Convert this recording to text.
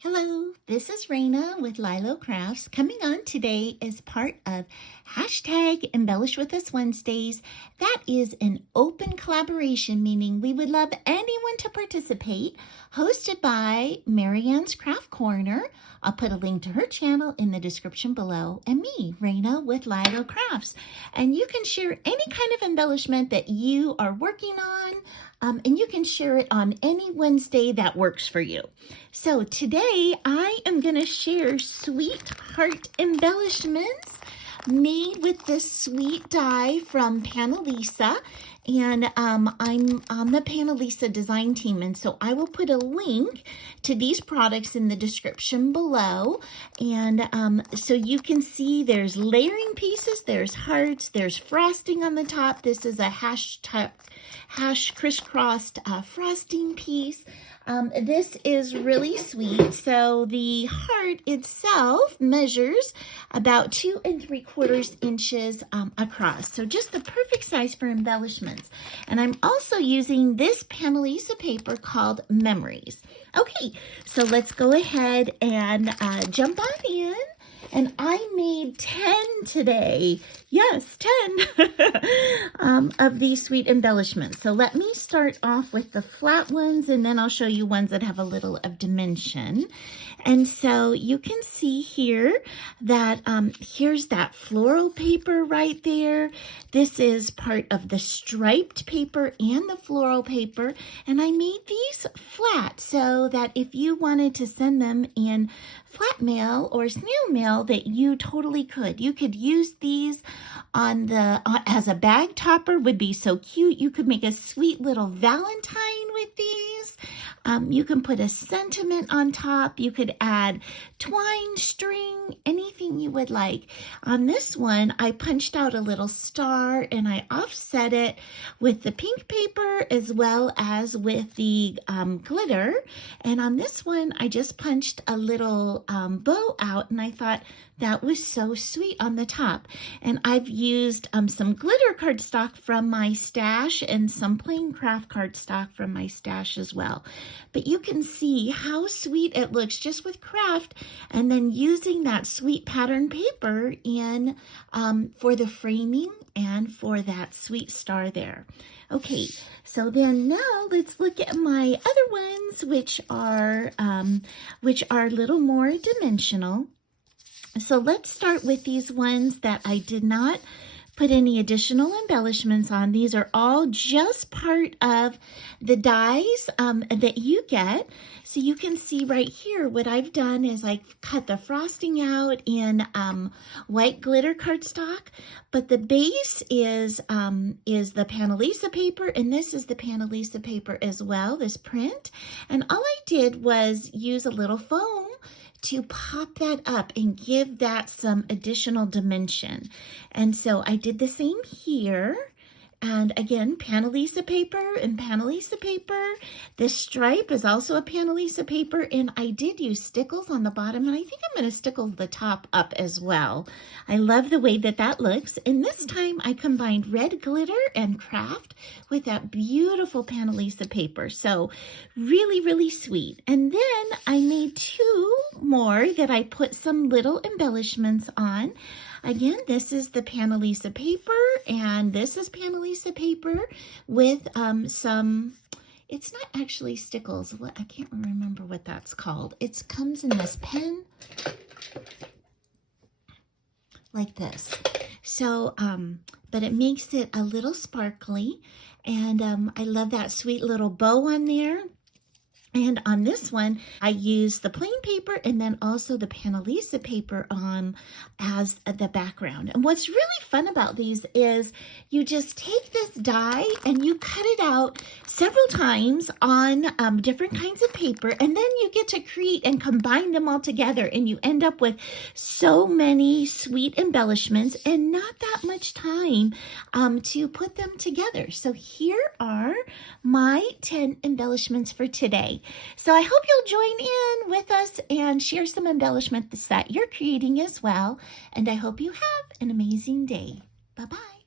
Hello, this is Raina with LYLO Crafts. Coming on today is part of hashtag Embellish with Us Wednesdays. That is an open collaboration, meaning we would love anyone to participate, hosted by Marianne's Craft Corner. I'll put a link to her channel in the description below, and me, Raina with LYLO Crafts. And you can share any kind of embellishment that you are working on, and you can share it on any Wednesday that works for you. So today I am going to share Sweet Heart Embellishments made with this sweet die from Panalisa. And I'm on the Panalisa design team, and so I will put a link to these products in the description below. And so you can see there's layering pieces, there's hearts, there's frosting on the top. This is a hash crisscrossed frosting piece. This is really sweet. So the heart itself measures about 2 3/4 inches across. So just the perfect size for embellishments. And I'm also using this Panalisa paper called Memories. Okay, so let's go ahead and jump on in. And I made 10 today. Yes, 10 of these sweet embellishments. So let me start off with the flat ones, and then I'll show you ones that have a little of dimension. And so you can see here that here's that floral paper right there. This is part of the striped paper and the floral paper. And I made these flat so that if you wanted to send them in flat mail or snail mail, that you totally could. You could use these on the as a bag topper. Would be so cute. You could make a sweet little Valentine with these. You can put a sentiment on top. You could add twine, string, anything you would like. On this one, I punched out a little star and I offset it with the pink paper as well as with the glitter. And on this one, I just punched a little bow out, and I thought that was so sweet on the top. And I've used some glitter cardstock from my stash and some plain craft cardstock from my stash as well. But you can see how sweet it looks just with craft, and then using that sweet pattern paper in for the framing and for that sweet star there. Okay, so then now let's look at my other ones, which are a little more dimensional. So let's start with these ones that I did not put any additional embellishments on. These are all just part of the dies that you get. So you can see right here what I've done is I cut the frosting out in white glitter cardstock, but the base is the Panalisa paper, and this is the Panalisa paper as well, this print. And all I did was use a little foam to pop that up and give that some additional dimension. And so I did the same here. And again, Panalisa paper and Panalisa paper. This stripe is also a Panalisa paper, and I did use stickles on the bottom, and I think I'm going to stickle the top up as well. I love the way that that looks. And this time I combined red glitter and craft with that beautiful Panalisa paper. So really, really sweet. And then I made 2 more that I put some little embellishments on. Again, this is the Panalisa paper, and this is Panalisa paper with some, it's not actually stickles. I can't remember what that's called. It comes in this pen like this. So, but it makes it a little sparkly, and I love that sweet little bow on there. And on this one, I used the plain paper and then also the Panalisa paper as the background. And what's really fun about these is you just take this die and you cut it out several times on different kinds of paper, and then you get to create and combine them all together, and you end up with so many sweet embellishments and not that much time to put them together. So here are my 10 embellishments for today. So I hope you'll join in with us and share some embellishments that you're creating as well. And I hope you have an amazing day. Bye-bye.